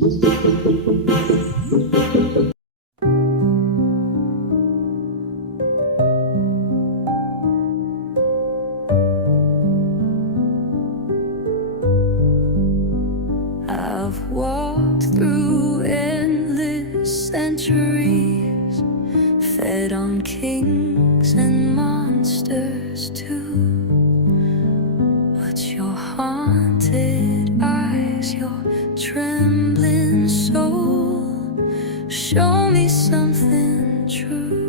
I've walked through endless centuries, fed on kings and monsters too. But your haunted eyes, your trembling soul, show me something true.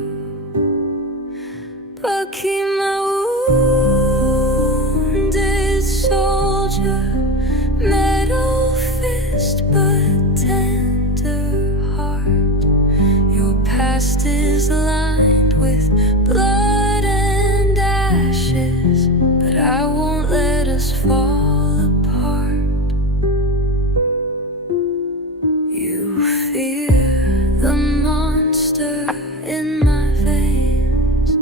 But keep my wounded soldier, metal fist but tender heart. Your past is lined with blood and ashes, but I won't let us fall apart. You fear the monster in my veins,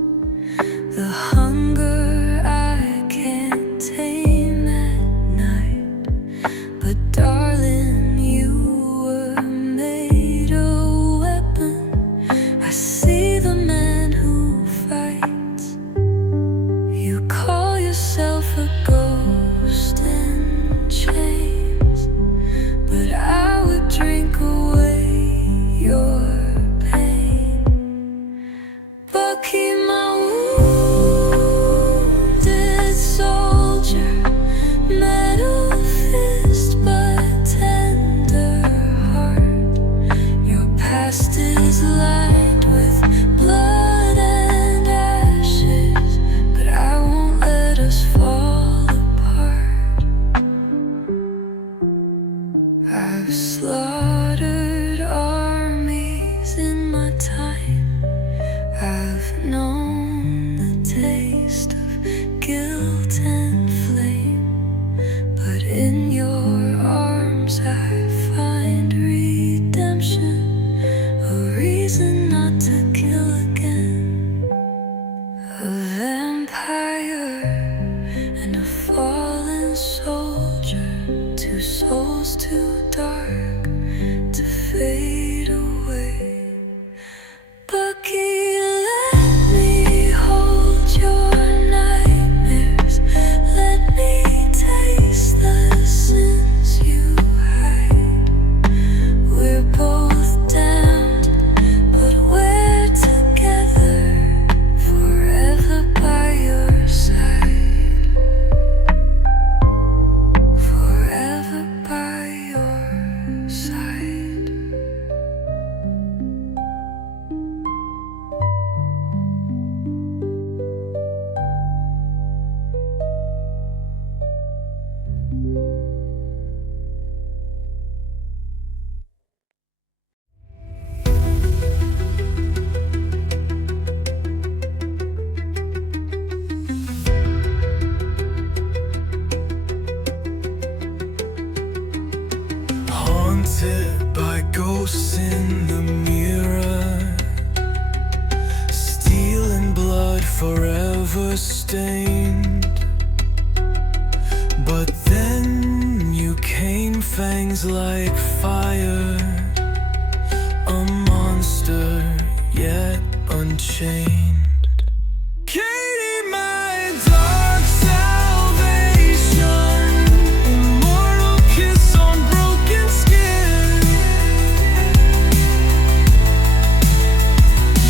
the hunger I can't tame at night. But darling, you were made a weapon. I see the man who fights. You call yourself a ghost in chains, but I would drink away your pain. But keep my wounded soldier, metal fist but tender heart. Your past is lined with blood and ashes, but I won't let us fall apart. I've slaughtered armies in my time. I've known the taste of guilt and flame, but in your arms I find redemption, a reason not to kill again. A vampire and a fallen soldier, two souls too dark to fade away. Bucky, let me hold your nightmares. Let me taste the sins you hide. We're both damned, but we're together, forever by your side. Forever by your side. Haunted by ghosts in the mirror, steel and blood forever stained. But then you came, fangs like fire, a monster yet unchained. Katie, my dark salvation, immortal kiss on broken skin.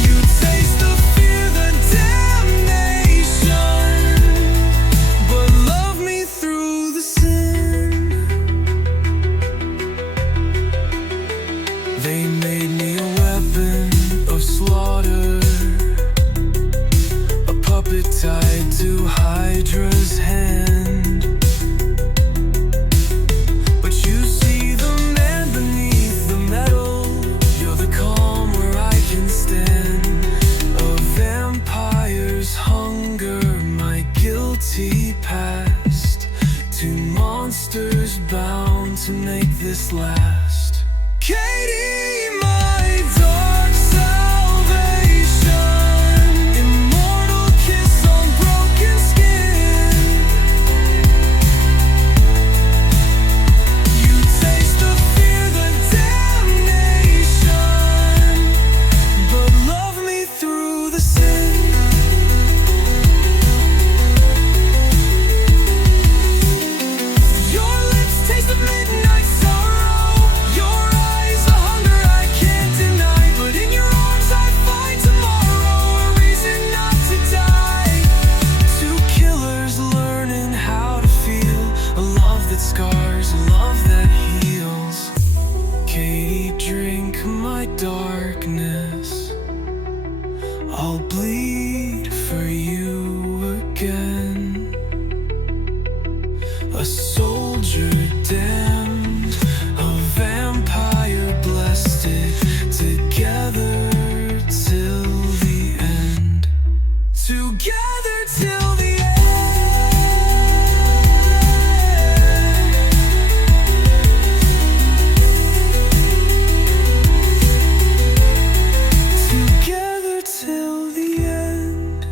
You taste the fear, the damnation, but love me through the sin. They made me a weapon of slaughter, a puppet tied to Hydra's hand. But you see the man beneath the metal. You're the calm where I can stand. A vampire's hunger, my guilty past, two monsters bound to make this last. Katie, my dark salvation, immortal kiss on broken skin. You taste the fear, the darkness, I'll bleed for you again. A soldier damned, a vampire blessed, together till the end. Together till the end. Together till the end.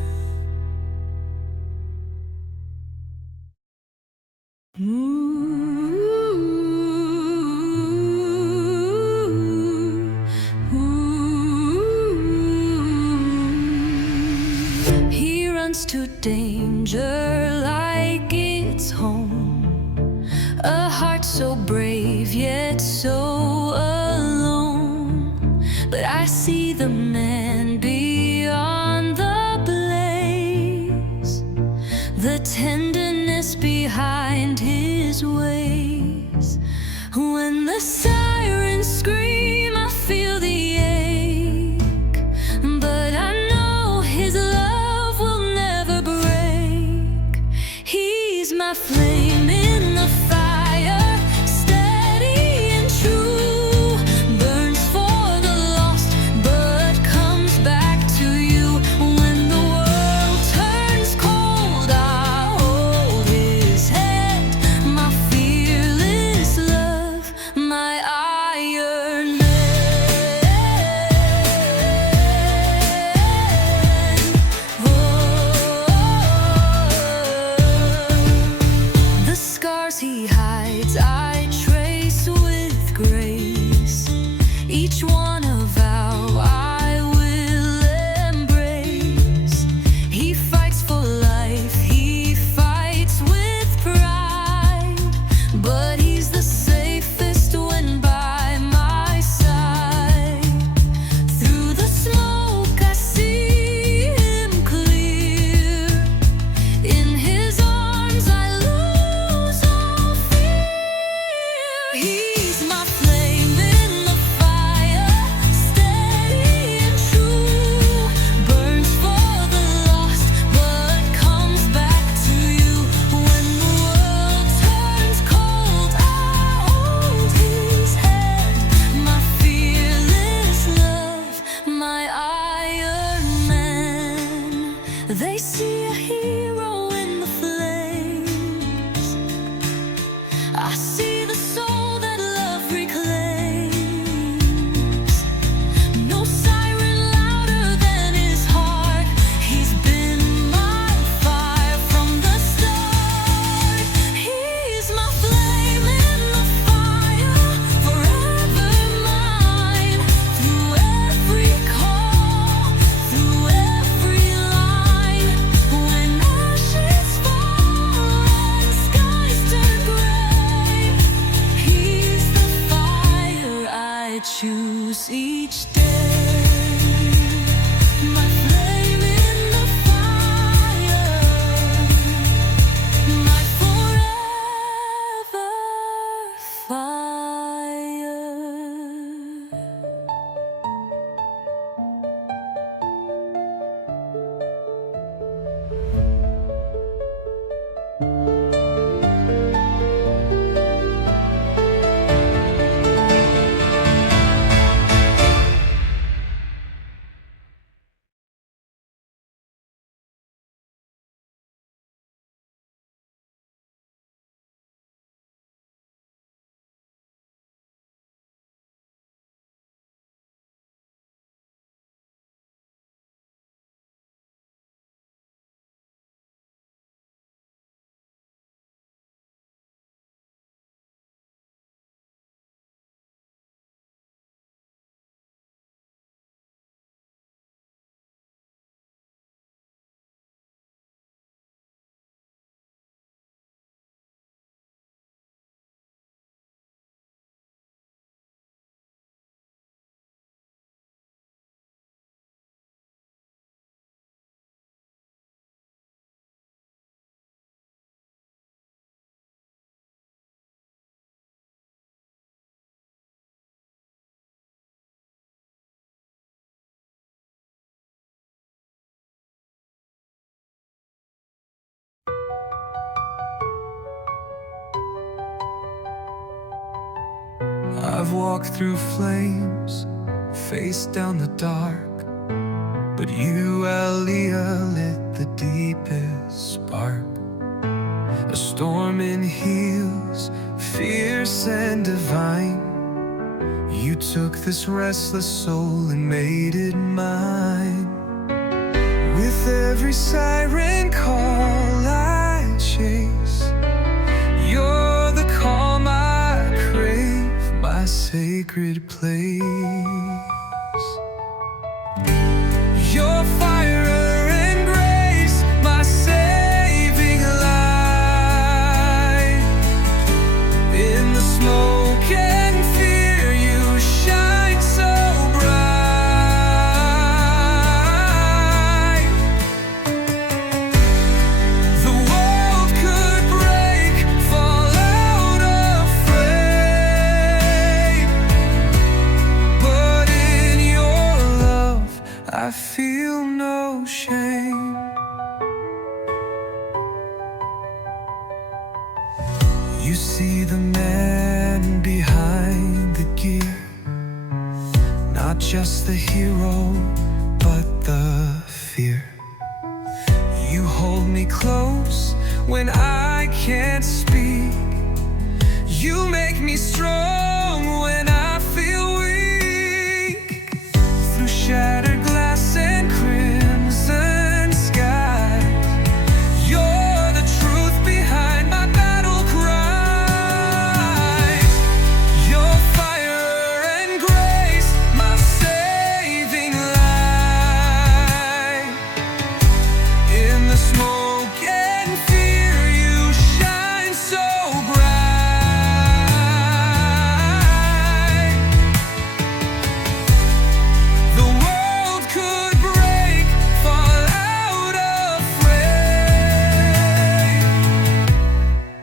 He runs to danger like it's home. A heart so brave yet so alone. But I see the man beyond the blaze, the tenderness behind his ways. When the sirens scream, I feel the ache, but I know his love will never break. He's my flame in the fire, steady and true. Burns for the lost, but comes back to you. When the world turns cold, I hold his hand. My fearless love, my Iron Man. The scars he hides, I trace with grace. Each one a vow I will embrace. He fights for life, he fights with pride, but he's the safest when by my side. Through the smoke I see him clear. In his arms I lose all fear. He's my flame in the fire, steady and true. Burns for the lost, but comes back to you. When the world turns cold, I hold his hand. My fearless love, my Iron Man. They see a hero in the flames. I see the soul that love reclaims. No siren louder than his heart. He's been my fire from the start. He's my flame in the fire, forever mine. Through every call, through every line. When ashes fall and skies turn gray, he's the fire I choose each I've walked through flames, faced down the dark, but you, Aliyah, lit the deepest spark. A storm in heels, fierce and divine. You took this restless soul and made it mine. With every siren call I chase, you're the calm I crave, my sacred place. Your fire and grace, my saving light. In the smoke and fear, you shine so bright. The world could break, fall out afraid, but in your love I feel no shame. You see the man behind the gear, not just the hero, but the fear. You hold me close when I can't speak. You make me strong when I feel weak. Through shattered glass and crimson skies, you're the truth behind my battle cries. Your fire and grace, my saving light. In the smoke and fear, you shine so bright. The world could break, fall out afraid,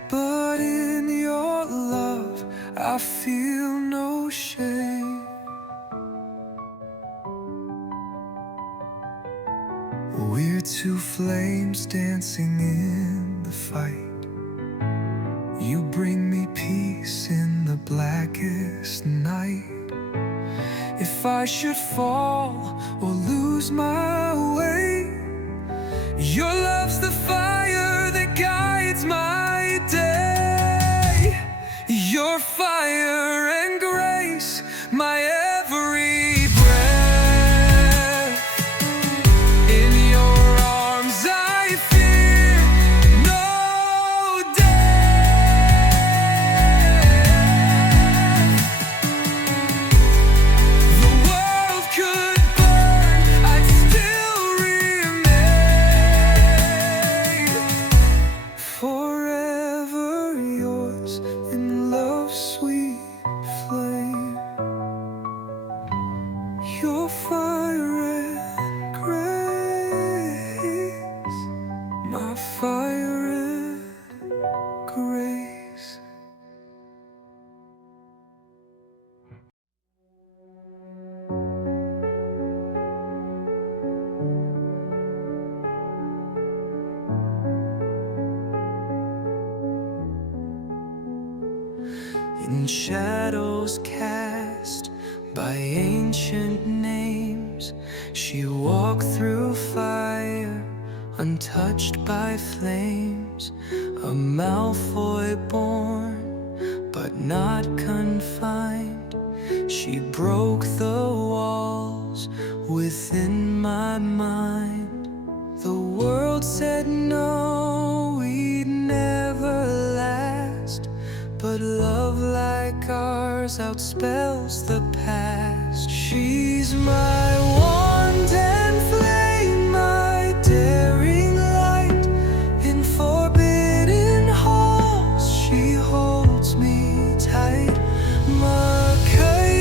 but in your love I feel no shame. We're two flames dancing in the fight. You bring me peace in the blackest night. If I should fall or lose my way, your love's the fire that guides my day. Your fire and grace, my every breath. In your arms I fear no death. The world could burn, I'd still remain. Forever yours in love's sweet flame. Your fire and grace, my fire and grace. In shadows cast by ancient names, she walked through fire, untouched by flames. A Malfoy born, but not confined. She broke the walls within my mind. The world said no, we'd never last, but love like ours outspells the past. She's my wand and flame, my daring light. In forbidden halls she holds me tight. Michaela's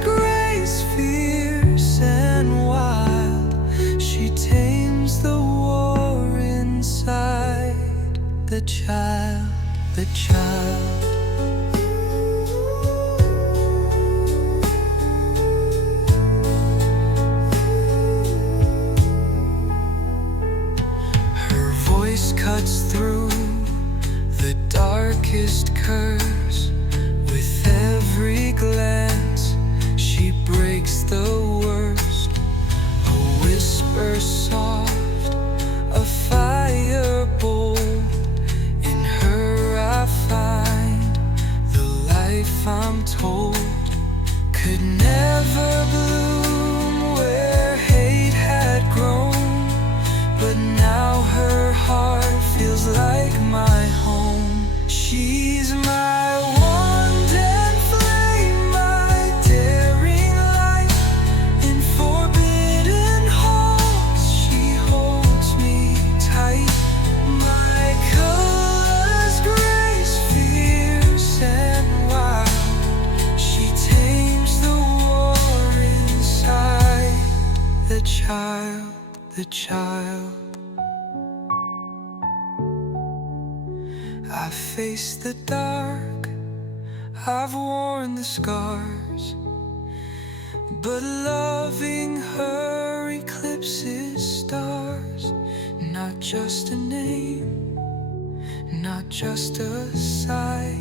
grace, fierce and wild. She tames the war inside the child, the child. the child. I've faced the dark, I've worn the scars, but loving her eclipses stars. Not just a name, not just a sight.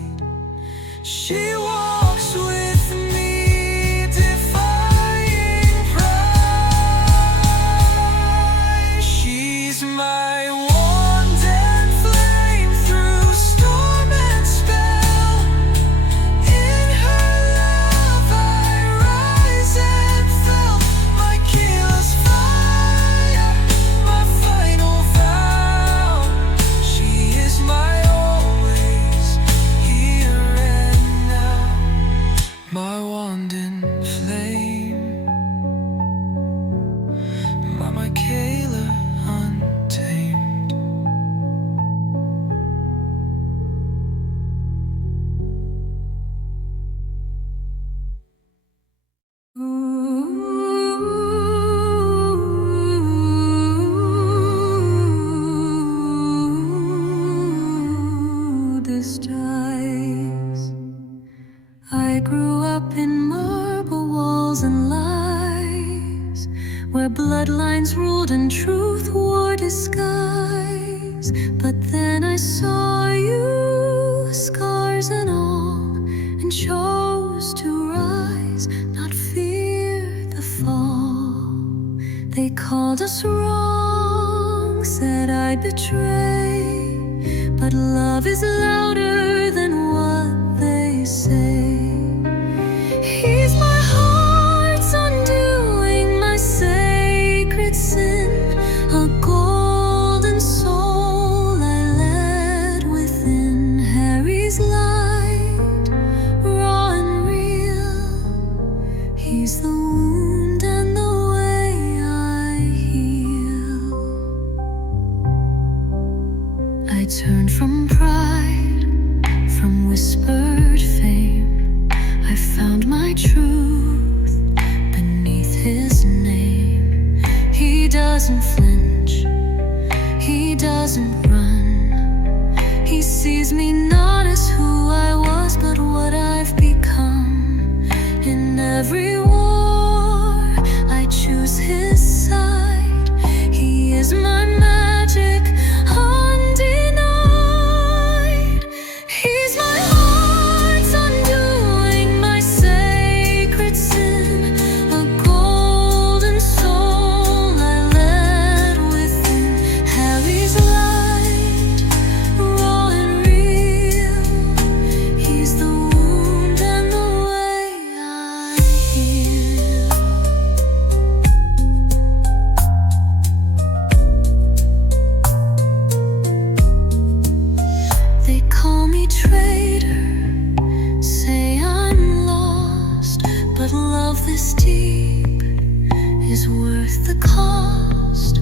She walks with me, defying pride. She's my wand and flame through storm and spell. In her love I rise and fell. My keyless fire, my final vow. She is my always, here and now. My wand and flame, my Michaela untamed. Ooh, the skies. I grew up in marble walls and lies, where bloodlines ruled and truth wore disguise. But then I saw you, scars and all, and chose to rise, not fear the fall. They called us wrong, said I'd betray, but love is louder than what they say. He's my heart's undoing, my sacred sin, a golden soul I led within. Harry's light, raw and real. He's the wound and the way I heal. I turned from pride, from whispered fame. I found my truth beneath his name. He doesn't flinch, he doesn't run. He sees me not as who I was, but what I've become. In every war, I choose his side. He is my magic, undenied. He's my heart's undoing, my sacred sin, a golden soul I led within. Harry's light, raw and real. He's the wound and the way I heal. They call me traitor, say I'm lost, but love this deep is worth the cost.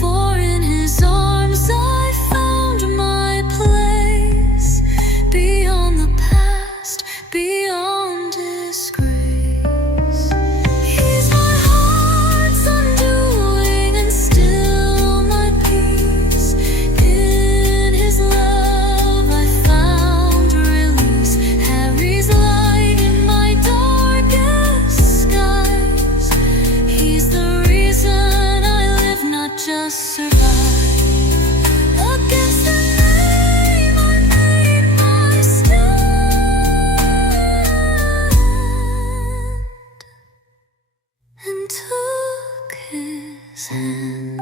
For in his arms I found my place, beyond the past, beyond disgrace. He's my heart's undoing and still my peace. In his love I found release. Harry's light in my darkest skies. He's the reason I live, not just survive. Against the name I made my stand, and took his hand.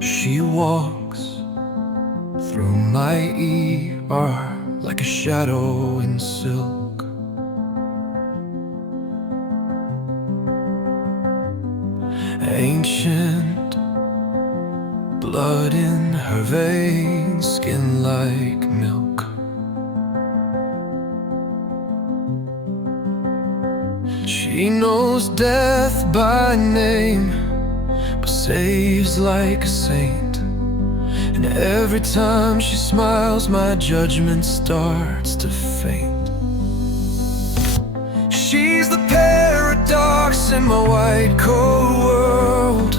She walks through my ER like a shadow in silk. Ancient blood in her veins, skin like milk. He knows death by name, but saves like a saint. And every time she smiles, my judgment starts to faint. She's the paradox in my white coat world,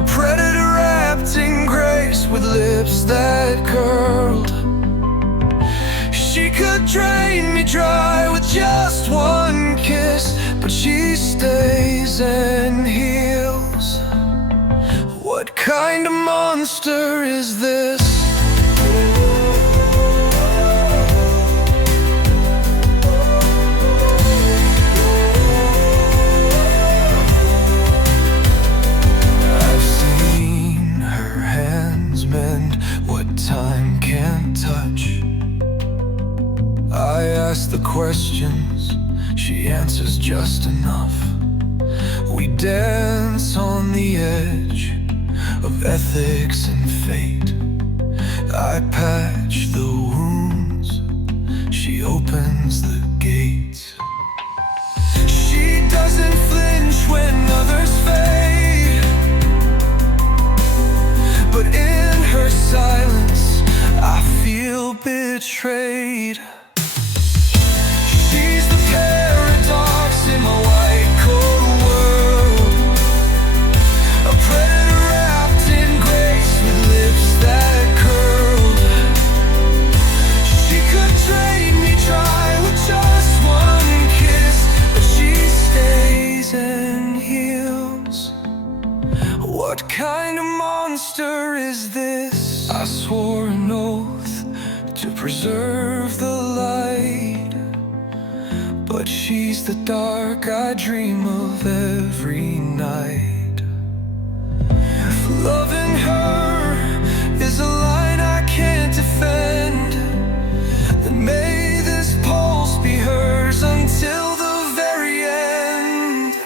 a predator wrapped in grace with lips that curled. She could drain me dry with just one kiss, but she stays and heals. What kind of monster is this? I've seen her hands mend what time can't touch. I ask the questions, she answers just enough. We dance on the edge of ethics and fate. I patch the wounds, she opens the gates. She doesn't flinch when others fade, but in her silence I feel betrayed. She's the paradox in my white coat world, a predator wrapped in grace with lips that curled. She could drain me dry with just one kiss, but she stays and heals. What kind of monster is this? I swore an oath to preserve the light, but she's the dark I dream of every night. If loving her is a line I can't defend, then may this pulse be hers until the very end.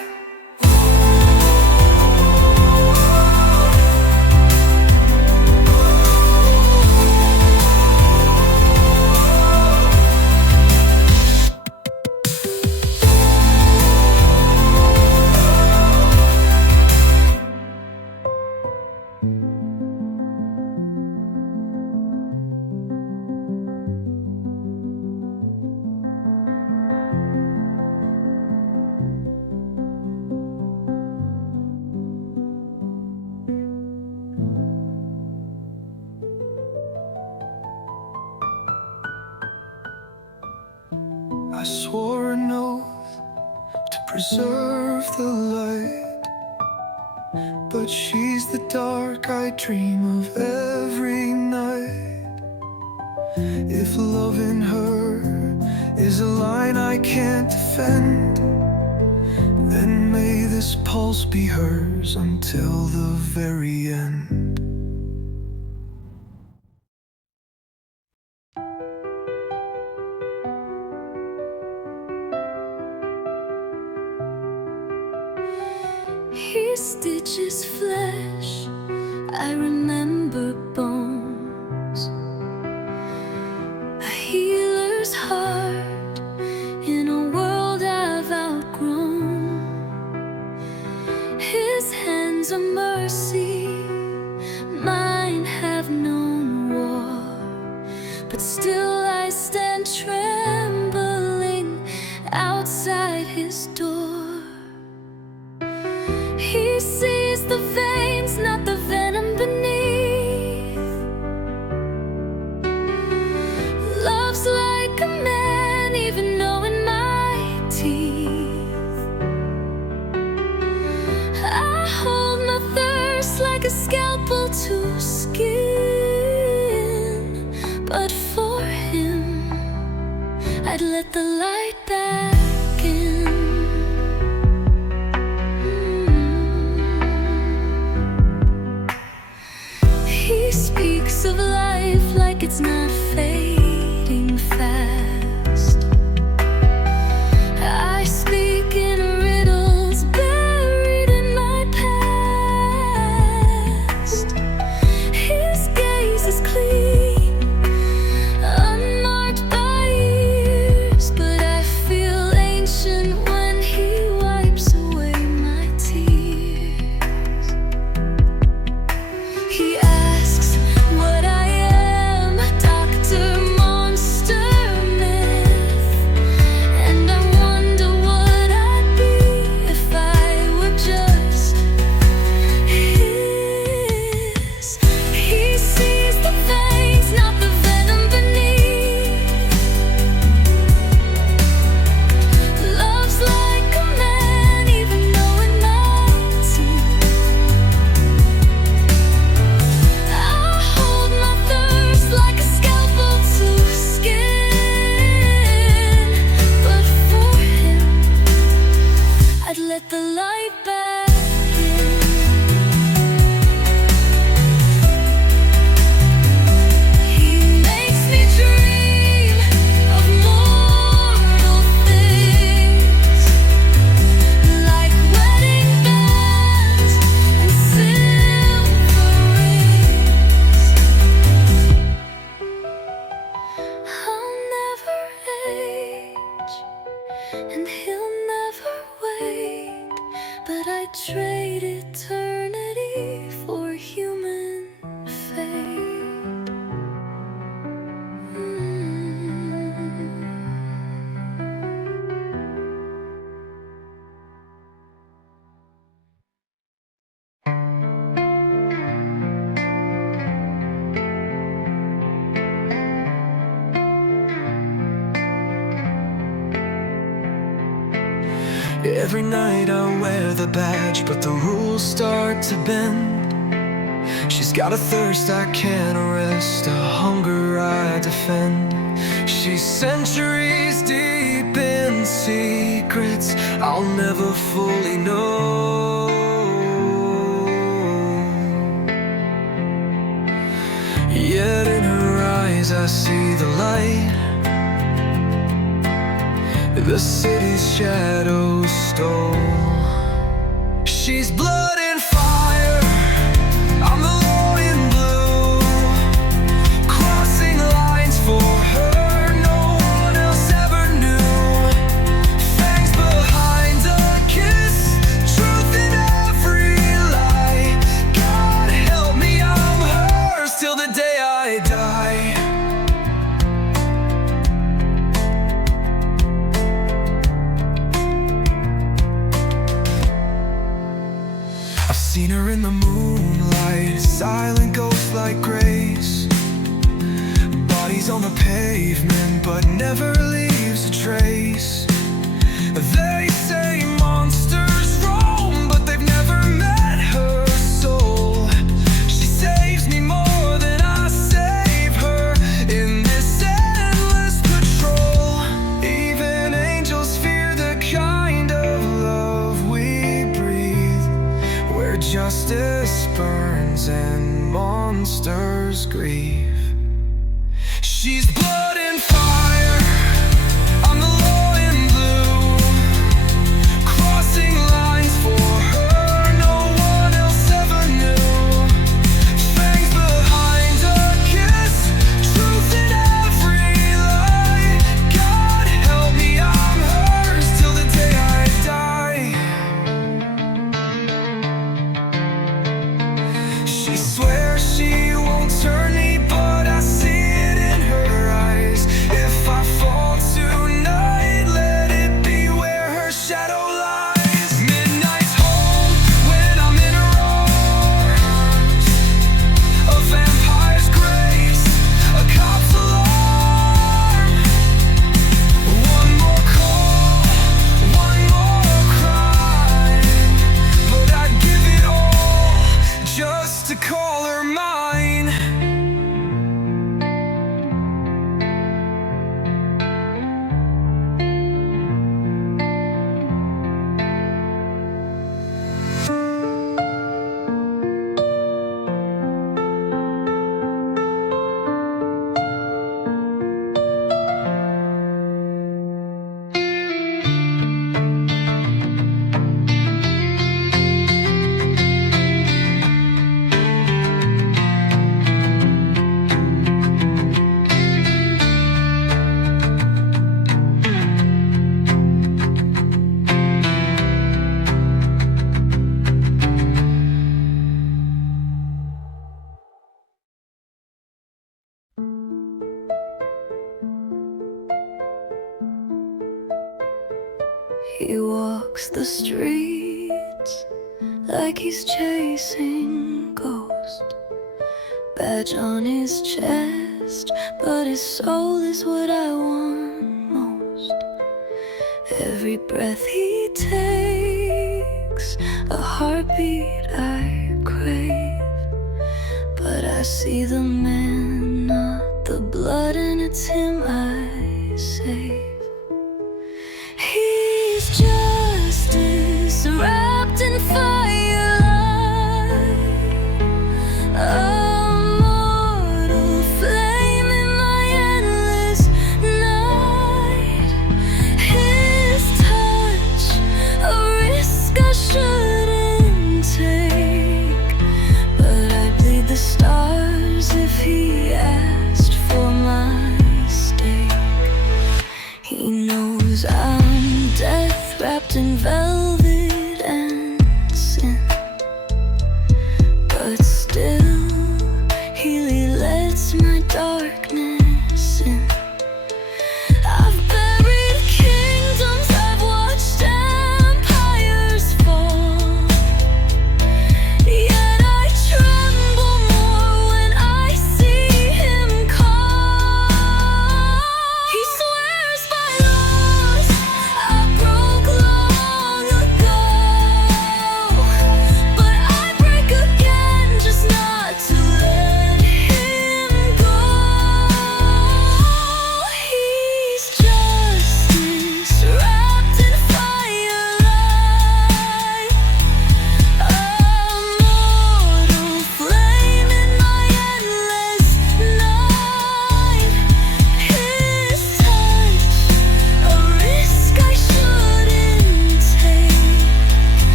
I swore an oath to preserve the light, but she's the dark I dream of every night. If loving her is a line I can't defend, then may this pulse be hers until the very end. He stitches flesh, I remember bones, a healer's heart in a world I've outgrown. His hands are mercy, mine have known war, but still I stand trembling outside his door. He sees the veins, not the venom beneath. Loves like a man, even knowing my teeth. I hold my thirst like a scalpel to skin, but for him I'd let the light back in. He speaks of life like it's not fading fast. I speak in riddles buried in my past. His gaze is clean, unmarked by years, but I feel Every night I wear the badge, but the rules start to bend. She's got a thirst I can't arrest, a hunger I defend. She's centuries deep in secrets I'll never fully know. Yet in her eyes I see the light. The city's shadows stole. She's blood and fire, I'm the law in blue. Crossing lines for her no one else ever knew. Fangs behind a kiss, truth in every lie. God help me, I'm hers till the day I die. Seen her in the moonlight, silent ghost like grace. Bodies on the pavement, but never leaves a trace. They say monsters roam, but they've never met her soul. She saves me more than I save her in this endless patrol. Even angels fear the kind of love we breathe, where justice burns and monsters grieve. She's blood and fire, I'm the law in blue. Crossing lines for her no one else ever knew. Fangs behind a kiss, truth in every lie. God help me, I'm hers till the day I die. She swears she won't turn me, but I see it in her eyes. If I fall tonight, let it be where her shadow lies. Midnight's home when I'm in her arms. A vampire's grace, a cop's alarm. One more call, one more crime, but I'd give it all just to call her mine. He walks the streets like he's chasing ghosts. Badge on his chest, but his soul is what I want most. Every breath he takes, a heartbeat I crave. But I see the man, not the blood, and it's him I save. He's justice wrapped in firelight, a mortal flame in my endless night. His touch, a risk I shouldn't take, but I'd bleed the stars if he asked for my stake.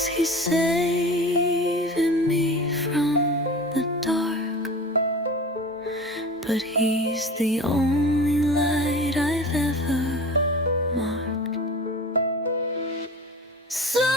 Yes, he's saving me from the dark, but he's the only light I've ever marked. So